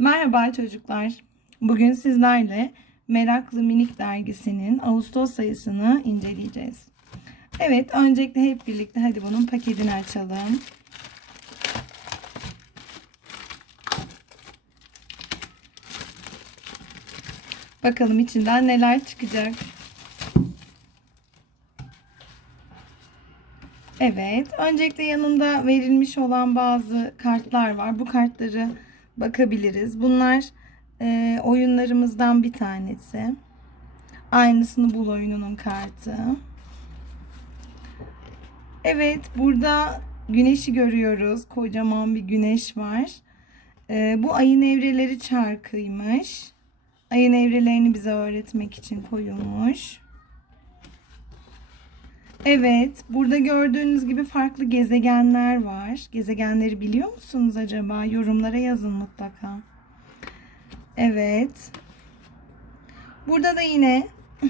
Merhaba çocuklar. Bugün sizlerle Meraklı Minik dergisinin Ağustos sayısını inceleyeceğiz. Evet, öncelikle hep birlikte hadi bunun paketini açalım. Bakalım içinden neler çıkacak. Evet, öncelikle yanında verilmiş olan bazı kartlar var. Bu kartları bakabiliriz. Bunlar e, oyunlarımızdan bir tanesi. Aynısını bul oyununun kartı. Evet, burada güneşi görüyoruz. Kocaman bir güneş var. E, bu ayın evreleri çarkıymış. Ayın evrelerini bize öğretmek için koyulmuş. Evet, burada gördüğünüz gibi farklı gezegenler var. Gezegenleri biliyor musunuz acaba? Yorumlara yazın mutlaka. Evet. Burada da yine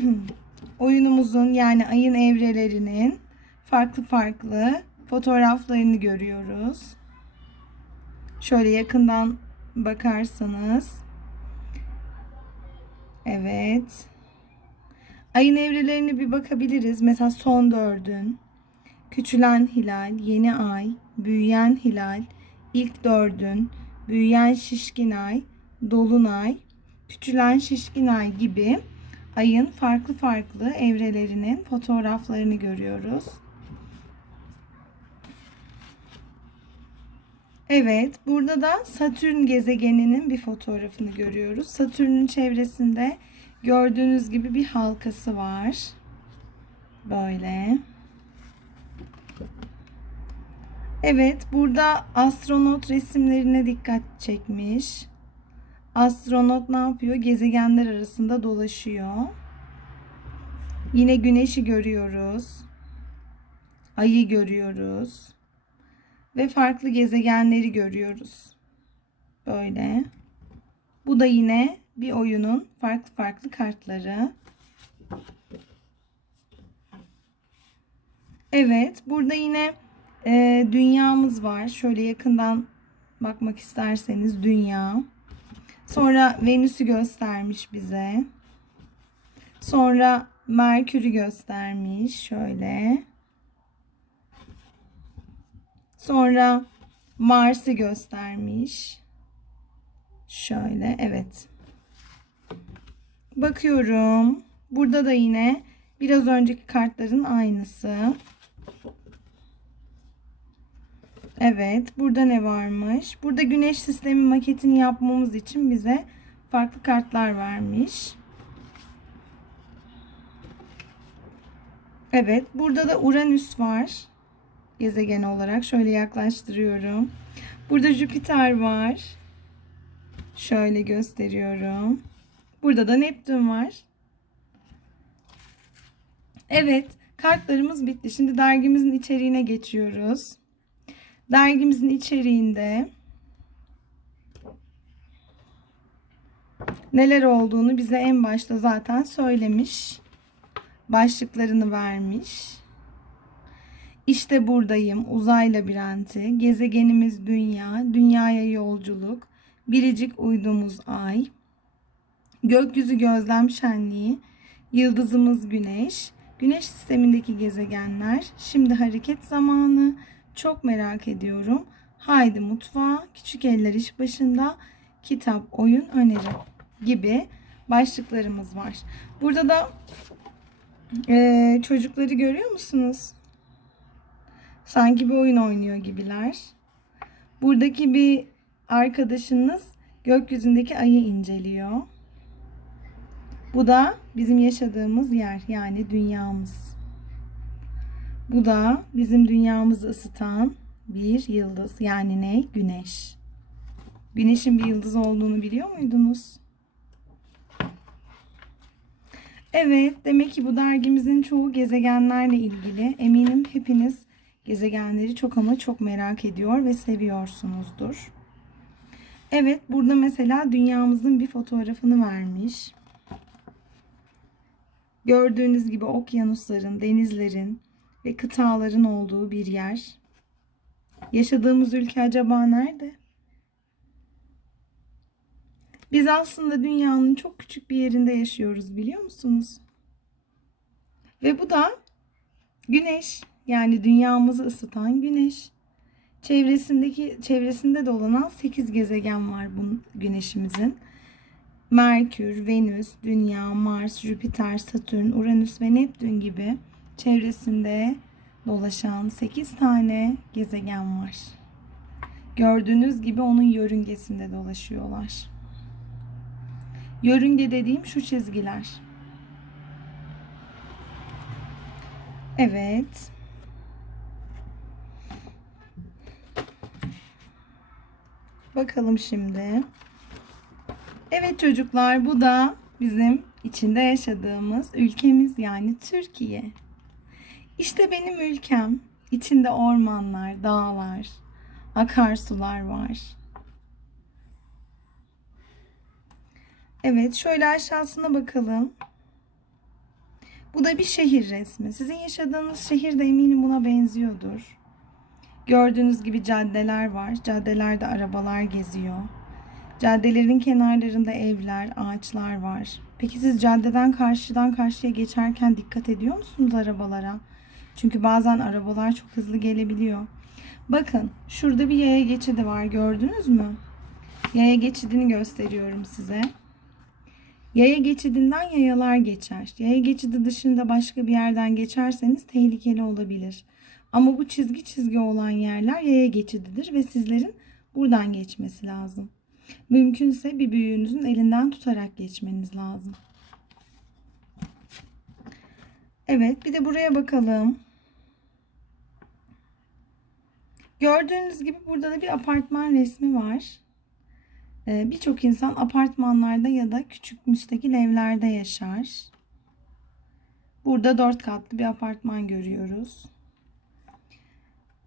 oyunumuzun yani ayın evrelerinin farklı farklı fotoğraflarını görüyoruz. Şöyle yakından bakarsanız. Evet. Ayın evrelerine bir bakabiliriz. Mesela son dördün, küçülen hilal, yeni ay, büyüyen hilal, ilk dördün, büyüyen şişkin ay, dolunay, küçülen şişkin ay gibi ayın farklı farklı evrelerinin fotoğraflarını görüyoruz. Evet, burada da Satürn gezegeninin bir fotoğrafını görüyoruz. Satürn'ün çevresinde Gördüğünüz gibi bir halkası var. Böyle. Evet, burada astronot resimlerine dikkat çekmiş. Astronot ne yapıyor? Gezegenler arasında dolaşıyor. Yine güneşi görüyoruz. Ayı görüyoruz. Ve farklı gezegenleri görüyoruz. Böyle. Bu da yine bir oyunun farklı farklı kartları. Evet, burada yine e, dünyamız var. Şöyle yakından bakmak isterseniz dünya. Sonra Venüs'ü göstermiş bize. Sonra Merkür'ü göstermiş. Şöyle. Sonra Mars'ı göstermiş. Şöyle evet. Bakıyorum. Burada da yine biraz önceki kartların aynısı. Evet. Burada ne varmış? Burada güneş sistemi maketini yapmamız için bize farklı kartlar vermiş. Evet. Burada da Uranüs var. Gezegen olarak. Şöyle yaklaştırıyorum. Burada Jüpiter var. Şöyle gösteriyorum. Burada da Neptün var. Evet, kartlarımız bitti. Şimdi dergimizin içeriğine geçiyoruz. Dergimizin içeriğinde neler olduğunu bize en başta zaten söylemiş. Başlıklarını vermiş. İşte buradayım, uzay labirenti, gezegenimiz dünya, dünyaya yolculuk, biricik uydumuz ay, Gökyüzü gözlem şenliği, yıldızımız güneş, güneş sistemindeki gezegenler, şimdi hareket zamanı, çok merak ediyorum. Haydi mutfağa, küçük eller iş başında, kitap, oyun, öneri gibi başlıklarımız var. Burada da e, çocukları görüyor musunuz? Sanki bir oyun oynuyor gibiler. Buradaki bir arkadaşınız gökyüzündeki ayı inceliyor. Bu da bizim yaşadığımız yer yani dünyamız. Bu da bizim dünyamızı ısıtan bir yıldız yani ne? Güneş. Güneşin bir yıldız olduğunu biliyor muydunuz? Evet, demek ki bu dergimizin çoğu gezegenlerle ilgili. Eminim hepiniz gezegenleri çok ama çok merak ediyor ve seviyorsunuzdur. Evet, burada mesela dünyamızın bir fotoğrafını vermiş. Gördüğünüz gibi okyanusların, denizlerin ve kıtaların olduğu bir yer. Yaşadığımız ülke acaba nerede? Biz aslında dünyanın çok küçük bir yerinde yaşıyoruz biliyor musunuz? Ve bu da güneş. Yani dünyamızı ısıtan güneş. Çevresindeki çevresinde dolanan 8 gezegen var bunun güneşimizin. Merkür, Venüs, Dünya, Mars, Jüpiter, Satürn, Uranüs ve Neptün gibi çevresinde dolaşan 8 tane gezegen var. Gördüğünüz gibi onun yörüngesinde dolaşıyorlar. Yörünge dediğim şu çizgiler. Evet. Bakalım şimdi. Evet çocuklar bu da bizim içinde yaşadığımız ülkemiz yani Türkiye. İşte benim ülkem. İçinde ormanlar, dağlar, akarsular var. Evet şöyle aşağısına bakalım. Bu da bir şehir resmi. Sizin yaşadığınız şehir de eminim buna benziyordur. Gördüğünüz gibi caddeler var. Caddelerde arabalar geziyor. Caddelerin kenarlarında evler, ağaçlar var. Peki siz caddeden karşıdan karşıya geçerken dikkat ediyor musunuz arabalara? Çünkü bazen arabalar çok hızlı gelebiliyor. Bakın şurada bir yaya geçidi var gördünüz mü? Yaya geçidini gösteriyorum size. Yaya geçidinden yayalar geçer. Yaya geçidi dışında başka bir yerden geçerseniz tehlikeli olabilir. Ama bu çizgi çizgi olan yerler yaya geçididir ve sizlerin buradan geçmesi lazım. Mümkünse bir büyüğünüzün elinden tutarak geçmeniz lazım. Evet, bir de buraya bakalım. Gördüğünüz gibi burada da bir apartman resmi var. Ee, Birçok insan apartmanlarda ya da küçük müstakil evlerde yaşar. Burada dört katlı bir apartman görüyoruz.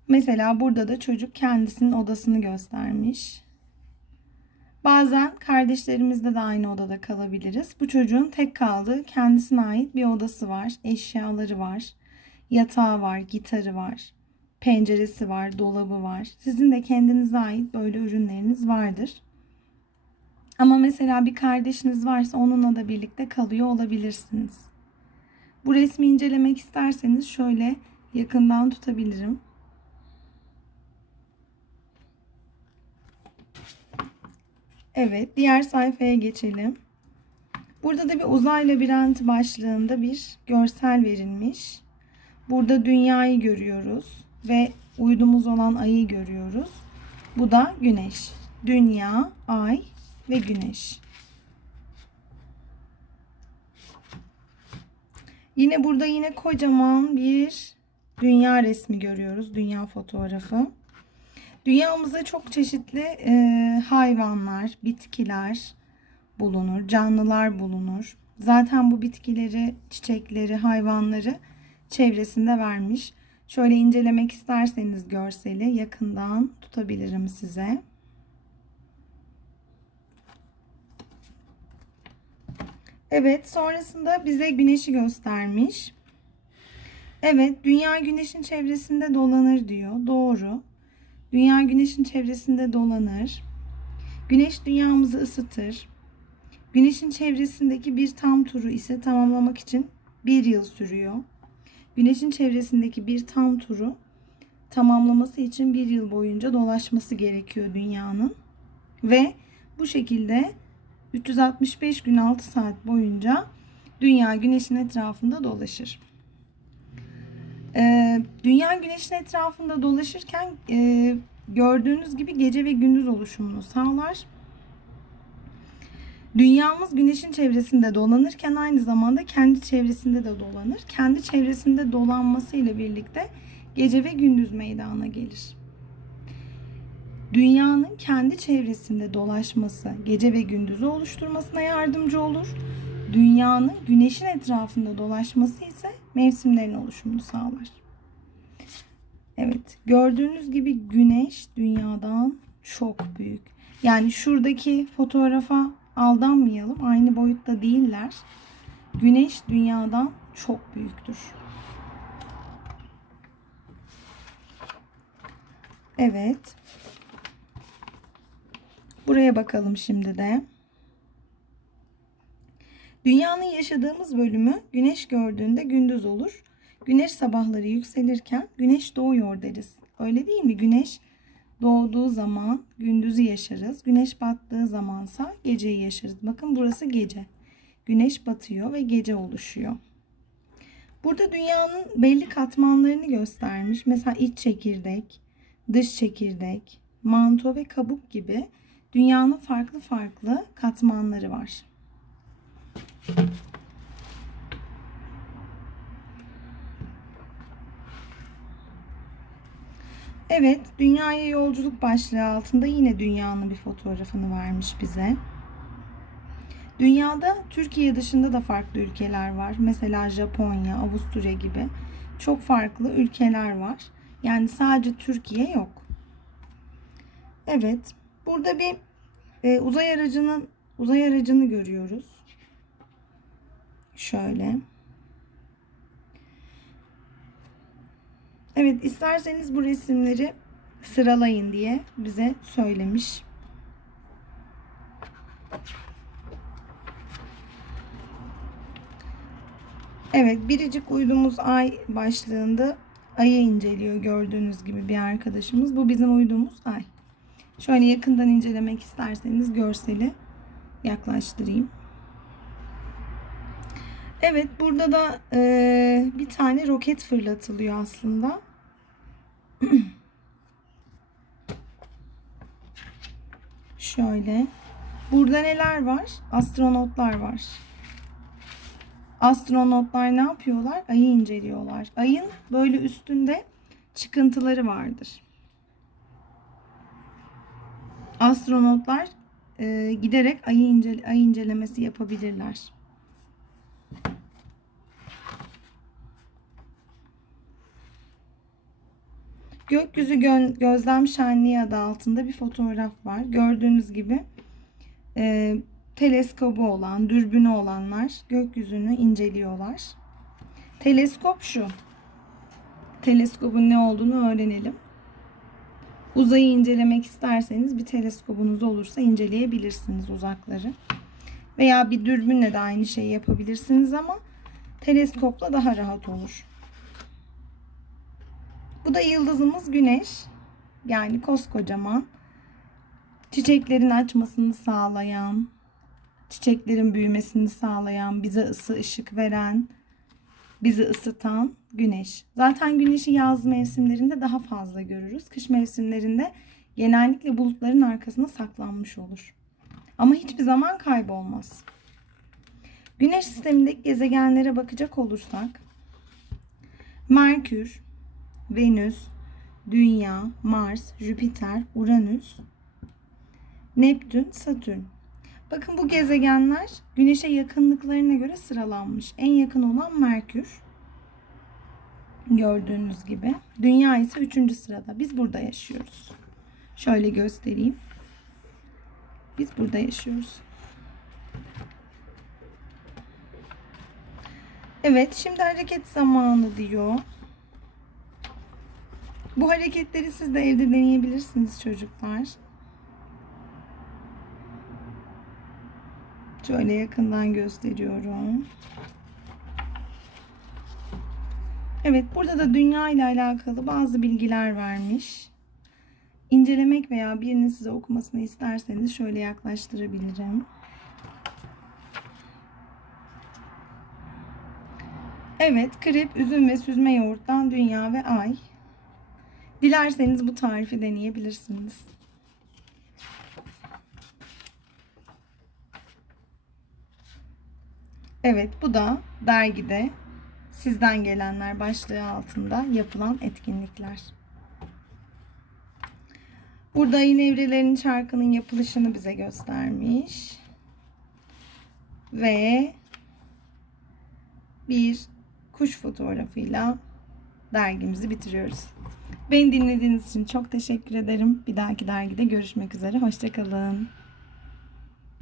Mesela burada da çocuk kendisinin odasını göstermiş. Bazen kardeşlerimizle de aynı odada kalabiliriz. Bu çocuğun tek kaldığı kendisine ait bir odası var. Eşyaları var. Yatağı var, gitarı var. Penceresi var, dolabı var. Sizin de kendinize ait böyle ürünleriniz vardır. Ama mesela bir kardeşiniz varsa onunla da birlikte kalıyor olabilirsiniz. Bu resmi incelemek isterseniz şöyle yakından tutabilirim. Evet, diğer sayfaya geçelim. Burada da bir uzay labirenti başlığında bir görsel verilmiş. Burada dünyayı görüyoruz ve uydumuz olan ayı görüyoruz. Bu da güneş. Dünya, ay ve güneş. Yine burada yine kocaman bir dünya resmi görüyoruz. Dünya fotoğrafı. Dünyamızda çok çeşitli e, hayvanlar, bitkiler bulunur, canlılar bulunur. Zaten bu bitkileri, çiçekleri, hayvanları çevresinde vermiş. Şöyle incelemek isterseniz görseli yakından tutabilirim size. Evet, sonrasında bize güneşi göstermiş. Evet, dünya güneşin çevresinde dolanır diyor. Doğru. Dünya güneşin çevresinde dolanır. Güneş dünyamızı ısıtır. Güneşin çevresindeki bir tam turu ise tamamlamak için bir yıl sürüyor. Güneşin çevresindeki bir tam turu tamamlaması için bir yıl boyunca dolaşması gerekiyor dünyanın. Ve bu şekilde 365 gün 6 saat boyunca dünya güneşin etrafında dolaşır. Ee, dünya güneşin etrafında dolaşırken e, gördüğünüz gibi gece ve gündüz oluşumunu sağlar. Dünyamız güneşin çevresinde dolanırken aynı zamanda kendi çevresinde de dolanır. Kendi çevresinde dolanması ile birlikte gece ve gündüz meydana gelir. Dünyanın kendi çevresinde dolaşması gece ve gündüzü oluşturmasına yardımcı olur. Dünyanın güneşin etrafında dolaşması ise mevsimlerin oluşumunu sağlar. Evet, gördüğünüz gibi güneş dünyadan çok büyük. Yani şuradaki fotoğrafa aldanmayalım. Aynı boyutta değiller. Güneş dünyadan çok büyüktür. Evet. Buraya bakalım şimdi de. Dünyanın yaşadığımız bölümü güneş gördüğünde gündüz olur. Güneş sabahları yükselirken güneş doğuyor deriz. Öyle değil mi? Güneş doğduğu zaman gündüzü yaşarız. Güneş battığı zamansa geceyi yaşarız. Bakın burası gece. Güneş batıyor ve gece oluşuyor. Burada dünyanın belli katmanlarını göstermiş. Mesela iç çekirdek, dış çekirdek, manto ve kabuk gibi dünyanın farklı farklı katmanları var. Evet, dünyaya yolculuk başlığı altında yine dünyanın bir fotoğrafını vermiş bize. Dünyada Türkiye dışında da farklı ülkeler var. Mesela Japonya, Avusturya gibi çok farklı ülkeler var. Yani sadece Türkiye yok. Evet, burada bir e, uzay aracının uzay aracını görüyoruz. Şöyle. Evet, isterseniz bu resimleri sıralayın diye bize söylemiş. Evet, biricik uydumuz ay başlığında ayı inceliyor gördüğünüz gibi bir arkadaşımız. Bu bizim uydumuz ay. Şöyle yakından incelemek isterseniz görseli yaklaştırayım. Evet, burada da e, bir tane roket fırlatılıyor aslında. Şöyle. Burada neler var? Astronotlar var. Astronotlar ne yapıyorlar? Ayı inceliyorlar. Ayın böyle üstünde çıkıntıları vardır. Astronotlar e, giderek ayı, incele, ay incelemesi yapabilirler. Gökyüzü gö gözlem şenliği adı altında bir fotoğraf var. Gördüğünüz gibi e, teleskobu olan, dürbünü olanlar gökyüzünü inceliyorlar. Teleskop şu. Teleskobun ne olduğunu öğrenelim. Uzayı incelemek isterseniz bir teleskobunuz olursa inceleyebilirsiniz uzakları. Veya bir dürbünle de aynı şeyi yapabilirsiniz ama teleskopla daha rahat olur. Bu da yıldızımız Güneş. Yani koskocaman. Çiçeklerin açmasını sağlayan, çiçeklerin büyümesini sağlayan, bize ısı ışık veren, bizi ısıtan güneş. Zaten güneşi yaz mevsimlerinde daha fazla görürüz. Kış mevsimlerinde genellikle bulutların arkasına saklanmış olur. Ama hiçbir zaman kaybolmaz. Güneş sistemindeki gezegenlere bakacak olursak Merkür, Venüs, Dünya, Mars, Jüpiter, Uranüs, Neptün, Satürn. Bakın bu gezegenler Güneş'e yakınlıklarına göre sıralanmış. En yakın olan Merkür. Gördüğünüz gibi. Dünya ise 3. sırada. Biz burada yaşıyoruz. Şöyle göstereyim. Biz burada yaşıyoruz. Evet, şimdi hareket zamanı diyor. Bu hareketleri siz de evde deneyebilirsiniz çocuklar. Şöyle yakından gösteriyorum. Evet burada da dünya ile alakalı bazı bilgiler vermiş. İncelemek veya birinin size okumasını isterseniz şöyle yaklaştırabilirim. Evet, krep, üzüm ve süzme yoğurttan dünya ve ay. Dilerseniz bu tarifi deneyebilirsiniz. Evet bu da dergide sizden gelenler başlığı altında yapılan etkinlikler. Burada yine evrelerinin çarkının yapılışını bize göstermiş. Ve bir kuş fotoğrafıyla dergimizi bitiriyoruz. Beni dinlediğiniz için çok teşekkür ederim. Bir dahaki dergide görüşmek üzere. Hoşçakalın.